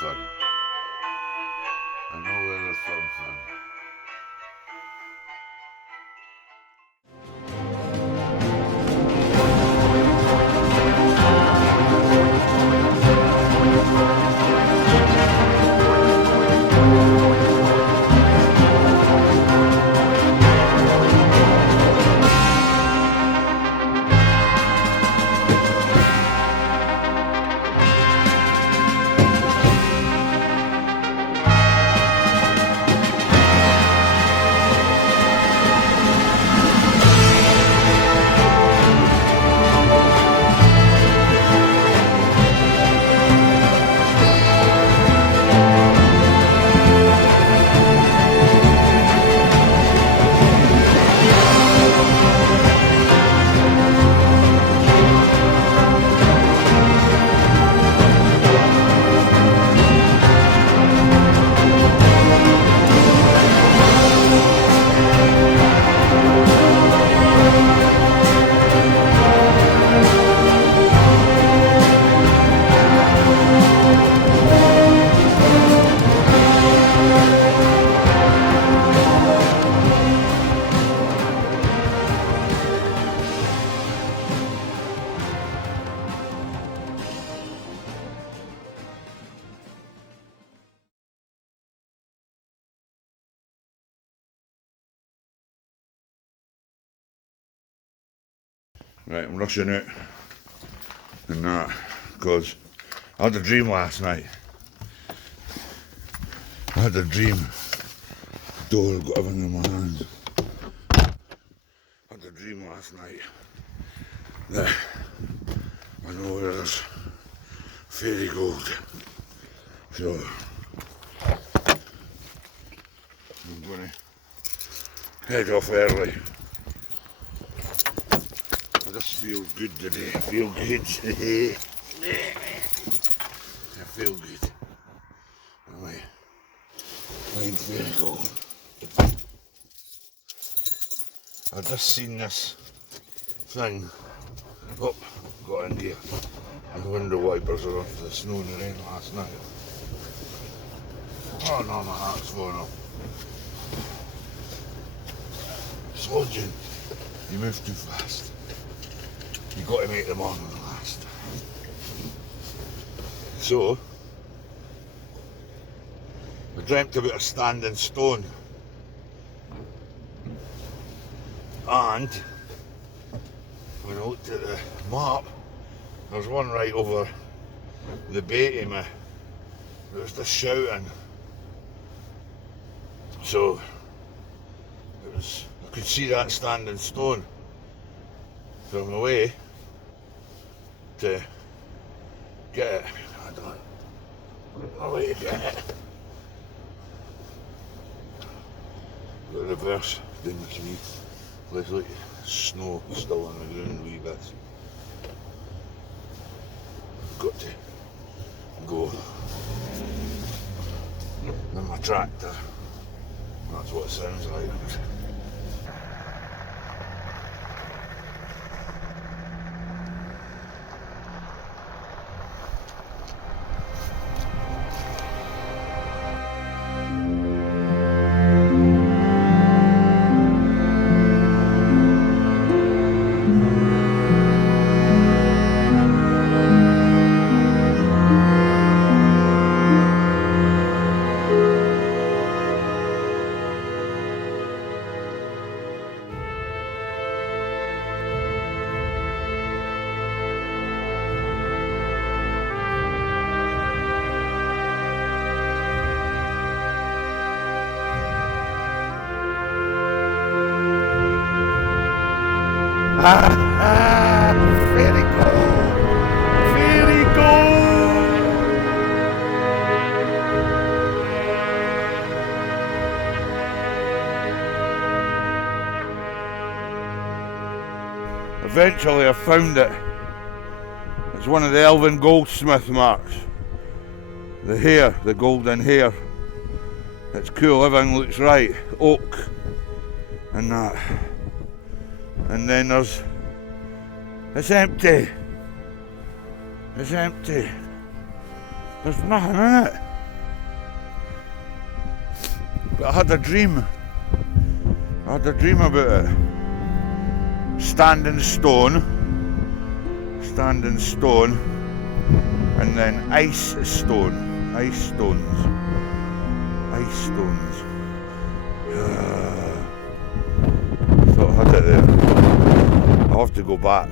something. I know where there's something. Right, I'm rushing out and that because I had a dream last night. I had a dream. Door got everything in my hands. I had a dream last night that I know where there's fairy gold. So I'm going to head off early. I just feel good today. I feel good. I feel good. Anyway, find fairy gold. I've just seen this thing. Oh, got in here. The window wipers are off the snow and the rain last night. Oh no, my heart's falling off. Slow June, you move too fast. You got to make the morning last. So, I dreamt about a standing stone, and when I looked at the map, there's one right over the bay to me. There was just shouting. So, I could see that standing stone. So I'm away to get it. I don't know. I'm away to get it. Got a reverse down the tree. There's like snow still on the ground, wee bits. Got to go. Then my tractor. That's what it sounds like. Fairy gold! Fairy gold! Eventually I found it. It's one of the elven goldsmith marks. The hair, the golden hair. It's cool, everything looks right. Oak and that. And then it's empty. It's empty. There's nothing in it. But I had a dream. I had a dream about it. Standing stone, and then ice stones. Thought I had it there. I'll have to go back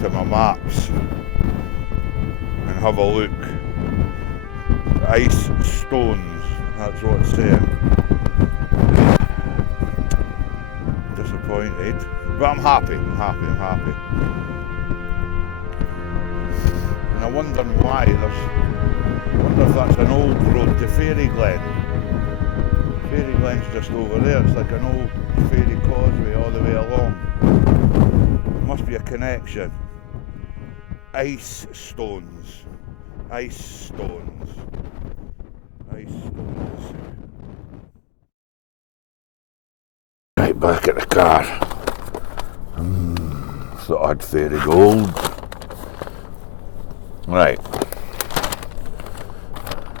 to my maps and have a look. Ice stones, that's what it's saying. Disappointed, but I'm happy. And I wonder why. I wonder if that's an old road to Fairy Glen. Fairy Glen's just over there. It's like an old fairy causeway all the way along. There must be a connection. Ice stones. Right, back at the car. Thought I'd fairy gold. Right.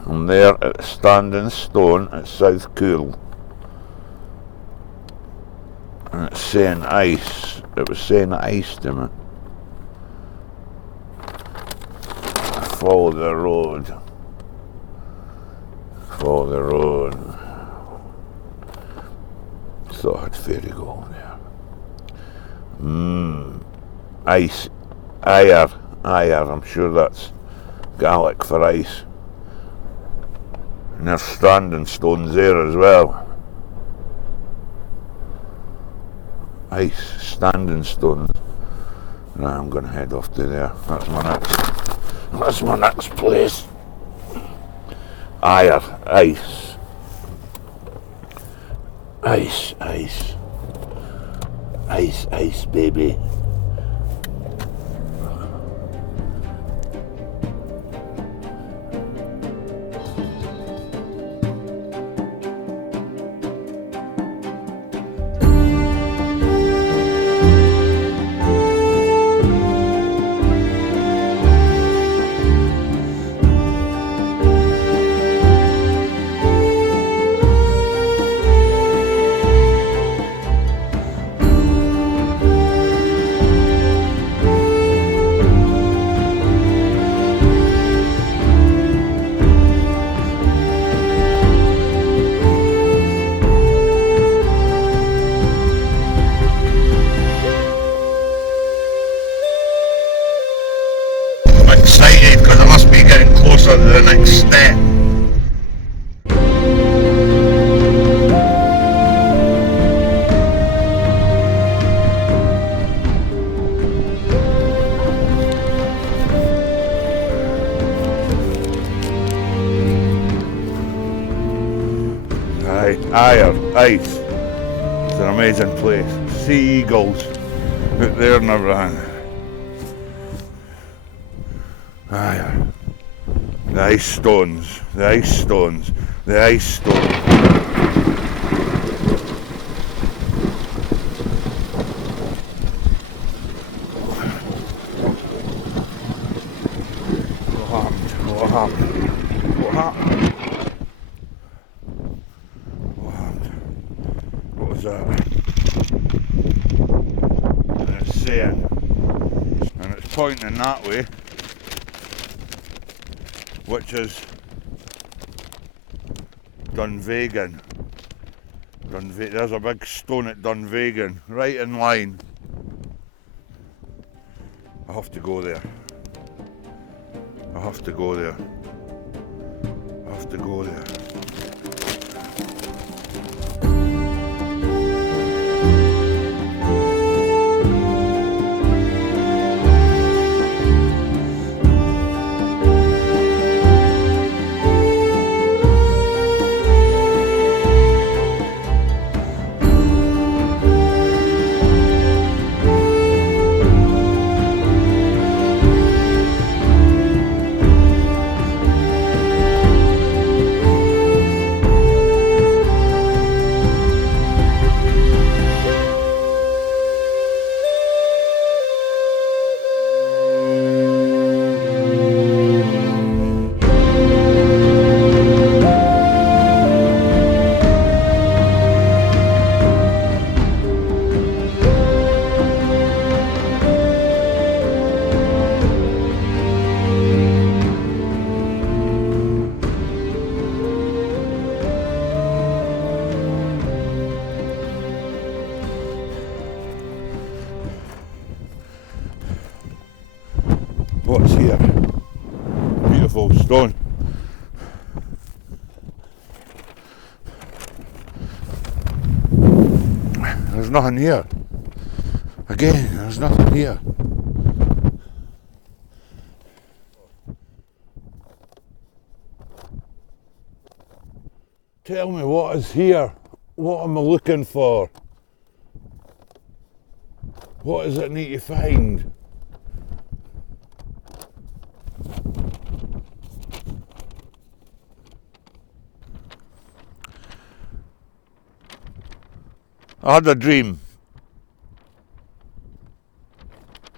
I'm there at the Standing Stone at South Cool. And it's saying ice. It was saying ice to me. Follow the road. Thought I'd fairy gold there. Ice. Ire. I'm sure that's Gaelic for ice. And there's standing stones there as well. Ice, standing stones. Now I'm going to head off to there. That's my next place. Ire, ice. Ice, baby. Excited because I must be getting closer to the next step. Ice. It's an amazing place. Sea eagles out there and everything. The ice stones. What happened? What was that? And it's saying, and it's pointing that way, which is Dunvegan. There's a big stone at Dunvegan, right in line. I have to go there. here. Beautiful stone. There's nothing here. Again, there's nothing here. Tell me what is here. What am I looking for? What does it need to find? I had a dream,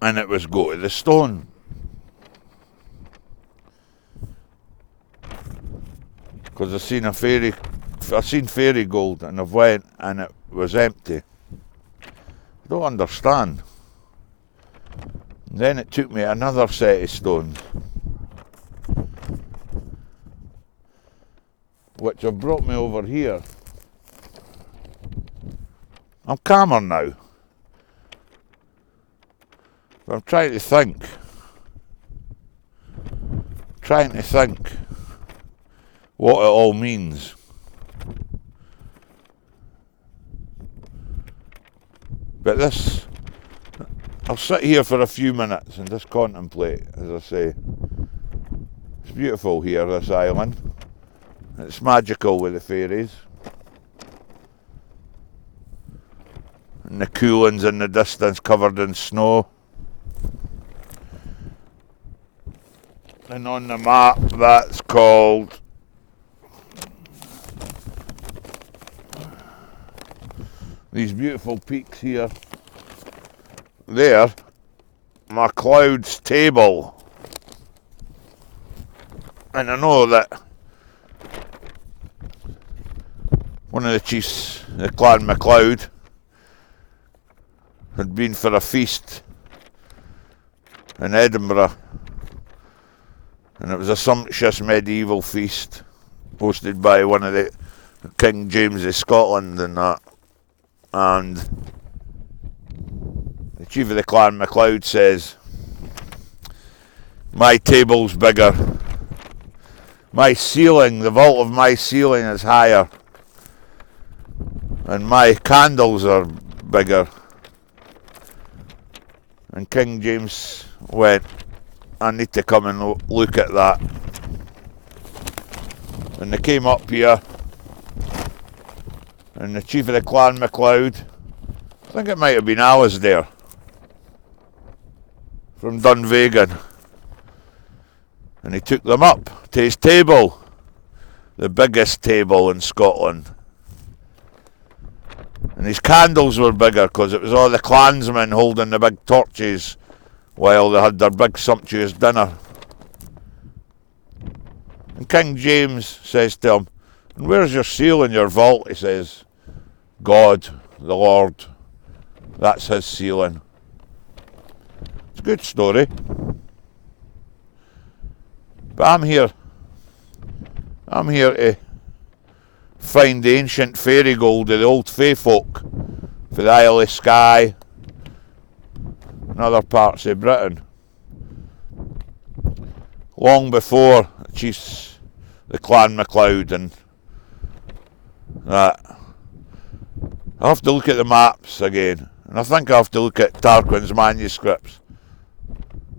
and it was go to the stone. Because I seen fairy gold, and I've went and it was empty. I don't understand. And then it took me another set of stones, which have brought me over here. I'm calmer now. But I'm trying to think. What it all means. But this, I'll sit here for a few minutes and just contemplate, as I say. It's beautiful here, this island. It's magical with the fairies. And the coolings in the distance covered in snow. And on the map that's called these beautiful peaks here. There, MacLeod's Table. And I know that one of the chiefs, the Clan MacLeod, had been for a feast in Edinburgh, and it was a sumptuous medieval feast hosted by one of the King James of Scotland and that. And the chief of the Clan MacLeod says, "My table's bigger, my ceiling, the vault of my ceiling is higher, and my candles are bigger." And King James went, "I need to come and look at that." And they came up here, and the chief of the Clan MacLeod, I think it might have been Alasdair, from Dunvegan, and he took them up to his table, the biggest table in Scotland. And his candles were bigger because it was all the clansmen holding the big torches while they had their big sumptuous dinner. And King James says to him, "And where's your seal in your vault?" He says, "God, the Lord, that's his ceiling." It's a good story. But I'm here to find the ancient fairy gold of the old fae folk for the Isle of Skye and other parts of Britain. Long before the chiefs, the Clan MacLeod and that. I'll have to look at the maps again, and I think I'll have to look at Tarquin's manuscripts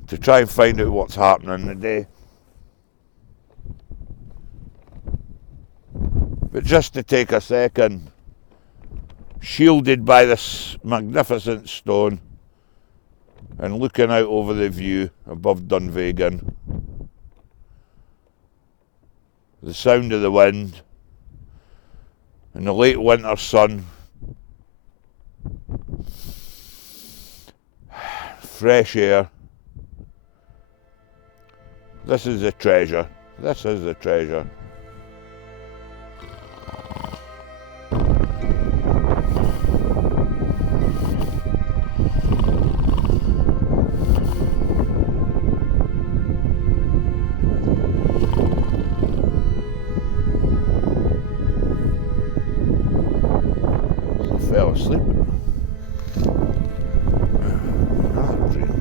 to try and find out what's happening today. But just to take a second, shielded by this magnificent stone and looking out over the view above Dunvegan, the sound of the wind and the late winter sun, fresh air. This is a treasure. This is a treasure. Fell asleep. Another dream.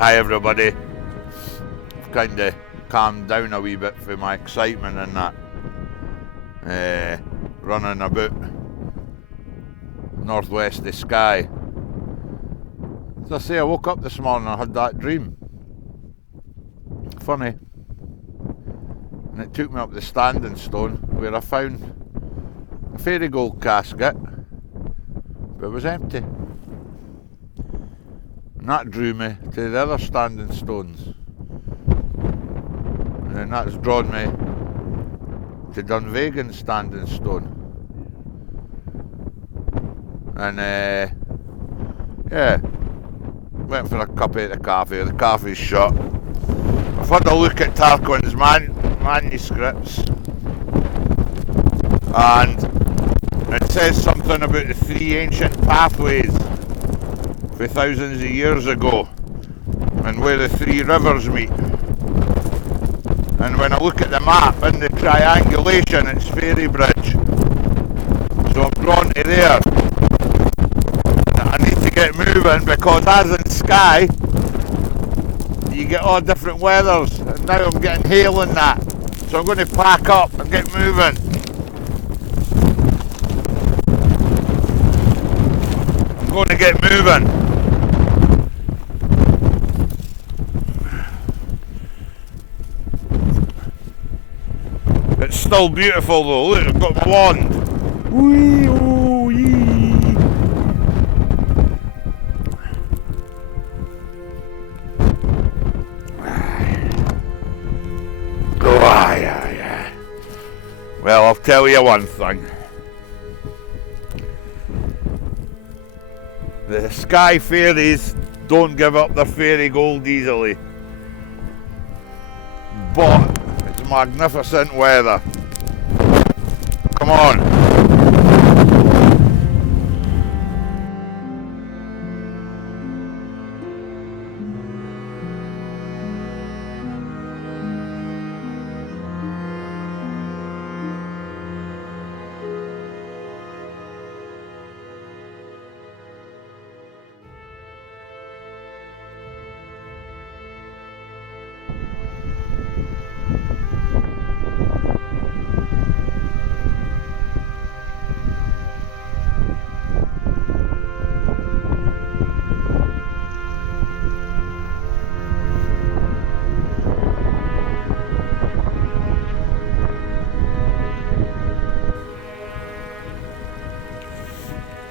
Hi everybody. I've kind of calmed down a wee bit for my excitement and that. Running about northwest of Skye. As I say, I woke up this morning and I had that dream. Funny. And it took me up the Standing Stone where I found a fairy gold casket, but it was empty. And that drew me to the other Standing Stones. And then that's drawn me to Dunvegan Standing Stone. And yeah, went for a cuppa at the cafe. The cafe's shut. I've had a look at Tarquin's manuscripts, and it says something about the three ancient pathways for thousands of years ago, and where the three rivers meet. And when I look at the map in the triangulation, it's Fairy Bridge. So I'm drawn to there. I need to get moving because as in Skye, you get all different weathers. And now I'm getting hail and that. So I'm going to pack up and get moving. I'm going to get moving. It's still beautiful though. Look, I've got my wand. Wee, oh, yee. Well, I'll tell you one thing. The Skye fairies don't give up their fairy gold easily. But it's magnificent weather. Come on.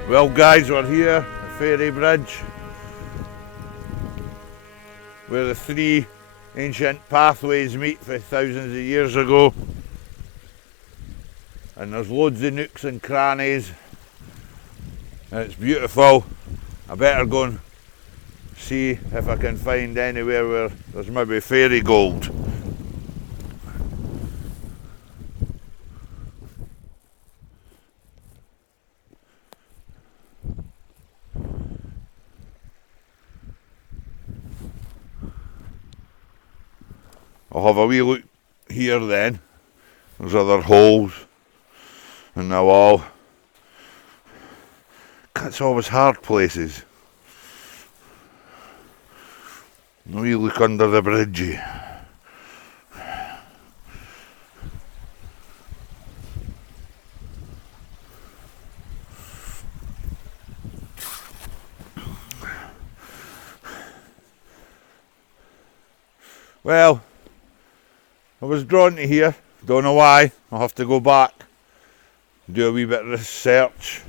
Well guys, we're here at Fairy Bridge, where the three ancient pathways meet for thousands of years ago. And there's loads of nooks and crannies, and it's beautiful. I better go and see if I can find anywhere where there's maybe fairy gold. I'll have a wee look here then. There's other holes in the wall. It's always hard places. A wee look under the bridge. Well, I was drawn to here, don't know why. I'll have to go back, do a wee bit of research.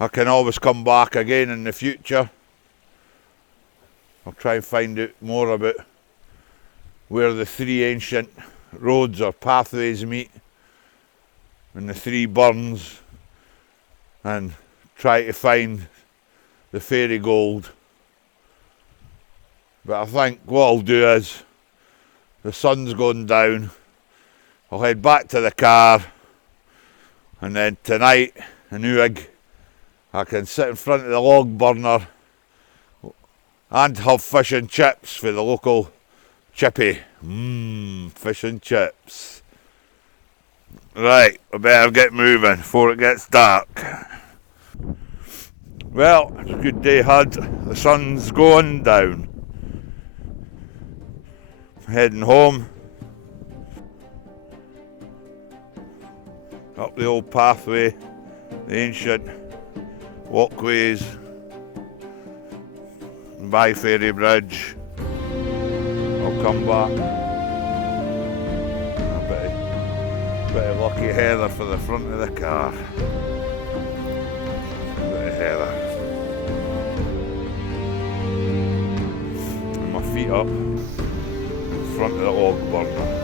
I can always come back again in the future. I'll try and find out more about where the three ancient roads or pathways meet and the three burns, and try to find the fairy gold. But I think what I'll do is, the sun's going down, I'll head back to the car, and then tonight in Uig I can sit in front of the log burner and have fish and chips for the local chippy. Fish and chips. Right, I better get moving before it gets dark. Well, it's a good day had. The sun's going down. heading home. Up the old pathway, the ancient walkways, and by Ferry Bridge. I'll come back. A bit of lucky heather for the front of the car. A bit of heather. And my feet up in front of the log burner.